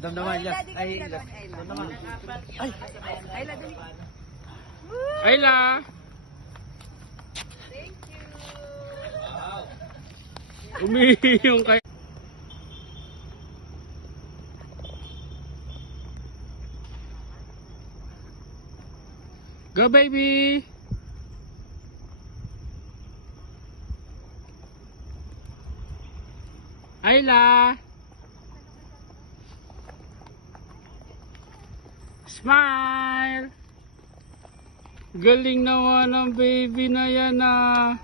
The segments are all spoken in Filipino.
Damdaman yan. Ay, damdaman. Ay, Ayla, dali. Ayla! Thank you. Umihiyong kayo. Go baby! Ayla! Smile! Galing naman ang baby na yan ah.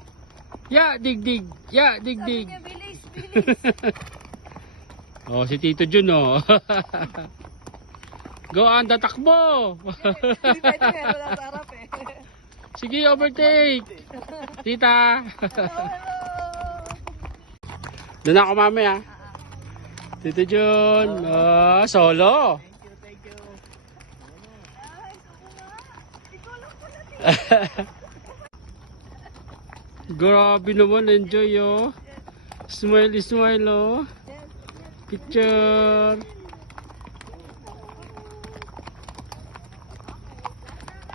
Ya, digdig. Ya, digdig. Sabi niya, bilis, bilis. Oh, si Tito Jun oh. Go on, tatakbo. Hindi pwede, wala sa harap eh. Sige, overtake. Tita. Doon ako mamaya. Tito Jun. Oh, solo. thank you. Ay, ako nga. Ikaw lang pala. Grabe naman, enjoy oh. Smile, smile oh. Picture.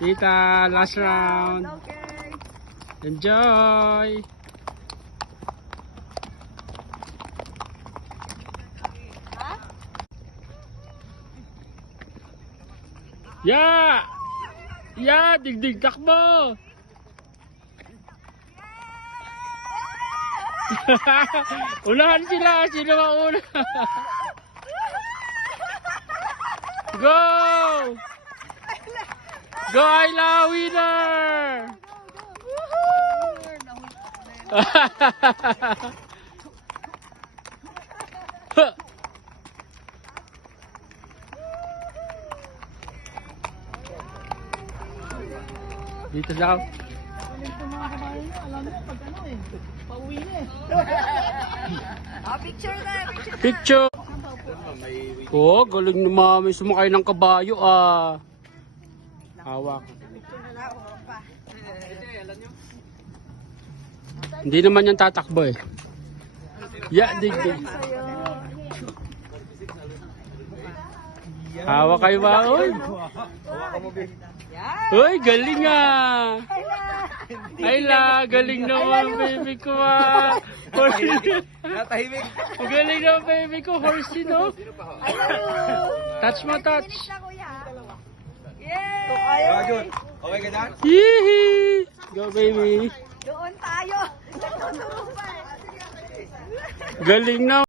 Tita, last round. Okay. Enjoy. Ya! Ya, digdig takbo. Unahan sila, sino mauna? Go! Go Ayla, winner! Dito daw. Picture na, picture. Picture. Oh, galing ni Mami sumakay ng kabayo ah. Hawak. Hindi naman yan tatakbo eh. Ya, digdig. Hawak kayo ba? Uy, uy galing ah. Ayla, galing naman baby ko ah. Natahimik. Galing naman baby ko, horsey no? Touch mo, touch. Minutes na kuya. Yay! Good. Okay ka dyan? Yee! Go baby. Doon tayo. Nagtuturo pa eh. Galing na.